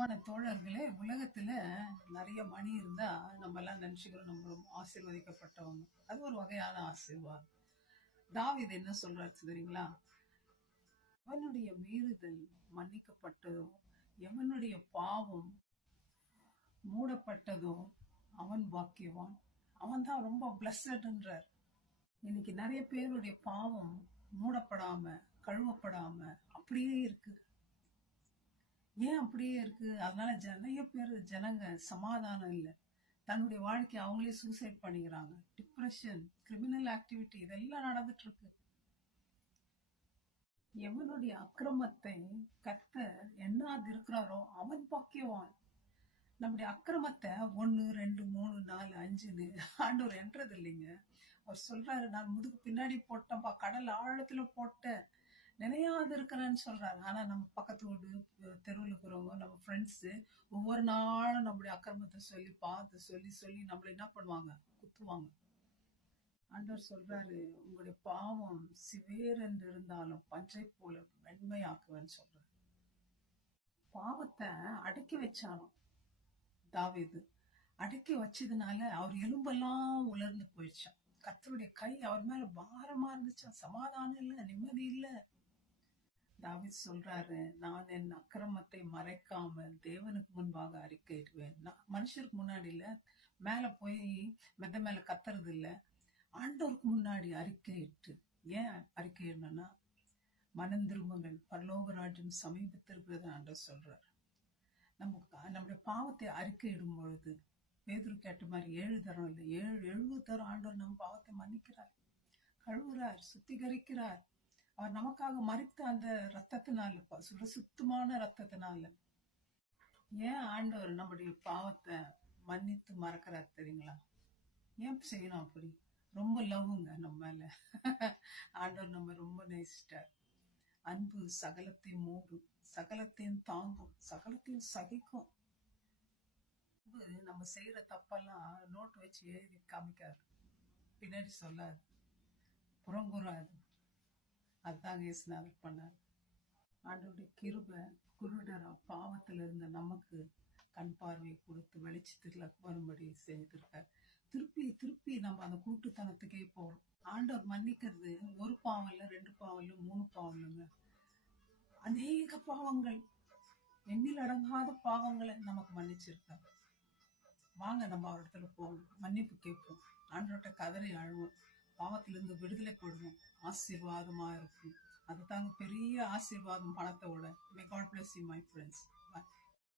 அன்பான தோழர்களே, உலகத்துல நிறைய மணி இருந்தா நம்ம எல்லாம் நினைச்சுக்கிறோம் நம்ம ரொம்ப ஆசீர்வதிக்கப்பட்டவங்க. அது ஒரு வகையான ஆசீர்வாதம். தாவீது என்ன சொல்றாரு தெரியுங்களா? அவனுடைய மீறுதல் மன்னிக்கப்பட்டதோ, எவனுடைய பாவம் மூடப்பட்டதோ அவன் பாக்கியவான். அவன் தான் ரொம்ப பிளஸட்ன்றார். இன்னைக்கு நிறைய பேருடைய பாவம் மூடப்படாம, கழுவப்படாம அப்படியே இருக்கு. ஏன் அப்படியே இருக்கு? அதனால நிறைய பேர் ஜனங்க சமாதானம் இல்லை. தன்னுடைய வாழ்க்கையை அவங்களே சூசைட் பண்ணிக்கிறாங்க. டிப்ரெஷன், கிரிமினல் ஆக்டிவிட்டி இதெல்லாம் நடந்துட்டு இருக்கு. எவனுடைய அக்கிரமத்தை கர்த்தர் எண்ணாது இருக்கிறாரோ அவன் பாக்கியவான். நம்முடைய அக்கிரமத்தை 1, 2, 3, 4, 5ன்னு ஆண்டவர் என்றது இல்லைங்க. அவர் சொல்றாரு, நான் முதுகு பின்னாடி போட்டேன்ப்பா, கடல் ஆழத்துல போட்டேன், நினையாது இருக்கிறேன்னு சொல்றாரு. ஆனா நம்ம பக்கத்து வீடு, தெருவில் இருக்கிறவங்க, நம்ம ஃப்ரெண்ட்ஸ் ஒவ்வொரு நாளும் நம்முடைய அக்கிரமத்தை சொல்லி பார்த்து சொல்லி சொல்லி நம்மள என்ன பண்ணுவாங்க? குத்துவாங்க. ஆண்டவர் சொல்றாரு, உங்களுடைய பாவம் சிவேர் என்று இருந்தாலும் பஞ்சை போல வெண்மையாக்குவேன்னு சொல்றாரு. பாவத்தை அடக்கி வச்சாலும் தாவீது அடக்கி வச்சதுனால அவர் எலும்பெல்லாம் உலர்ந்து போயிடுச்சான். கர்த்தருடைய கை அவர் மேல பாரமா இருந்துச்சான். சமாதானம் இல்ல, நிம்மதி இல்ல. தாவீது சொல்றாரு, நான் என் அக்கிரமத்தை மறைக்காம தேவனுக்கு முன்பாக அறிக்கையிடுவேன். மனுஷருக்கு முன்னாடி இல்ல, மேல போய் மெத்த மேல கத்துறது இல்ல, ஆண்டவருக்கு முன்னாடி அறிக்கையிட்டு. ஏன் அறிக்கையிடணும்னா, மனம் திரும்புங்கள், பரலோக ராஜ்யம் சமீபத்திருக்கிறது ஆண்டவர் சொல்றாரு. நம்முடைய பாவத்தை அறிக்கையிடும் பொழுது பேதுரு கேட்ட மாதிரி 7 தரம் இல்லை, 70 தரம் ஆண்டவர் நம்ம பாவத்தை மன்னிக்கிறார், கழுவுறார், சுத்திகரிக்கிறார். அவர் நமக்காக மறித்த அந்த ரத்தத்தினால, சுத்தமான ரத்தத்தினால. ஏன் ஆண்டவர் நம்முடைய பாவத்தை மன்னித்து மறக்கிறார் தெரியுங்களா? ஏன் செய்யணும் அப்படி? ரொம்ப லவ்வுங்க நம்ம மேல. ஆண்டவர் நம்ம ரொம்ப நேசிட்டார். அன்பு சகலத்தையும் மூடும், சகலத்தையும் தாங்கும், சகலத்தையும் சகிக்கும். அன்பு நம்ம செய்யற தப்பெல்லாம் நோட்டு வச்சு எழுதி காமிக்காது, பின்னாடி சொல்லாது, புறங்கூறாது. அதுதாங்க இயேசுநாதர் பண்ணார். ஆண்டவருடைய கிருபை குருடரா பாவத்துல இருந்த நமக்கு கண் பார்வையை கொடுத்து வெளிச்சத்துல வரும்படி செய்திருக்கார். திருப்பி திருப்பி நம்ம அந்த கூட்டுத்தனத்துக்கே போறோம். ஆண்டவர் மன்னிக்கிறது ஒரு பாவம் இல்ல, 2 பாவம் இல்ல, 3 பாவம் இல்லைங்க, அநேக பாவங்கள், எண்ணில் அடங்காத பாவங்களை நமக்கு மன்னிச்சிருக்கார். வாங்க நம்ம அவரிடத்துல போவோம், மன்னிப்பு கேட்போம், ஆண்டவர்கிட்ட கதறி அழுவோம், பாவத்திலிருந்து விடுதலை போடுவோம். ஆசீர்வாதமா இருக்கும். அது தாங்க பெரிய ஆசீர்வாதம் பணத்தை விட. May God bless you, my friends.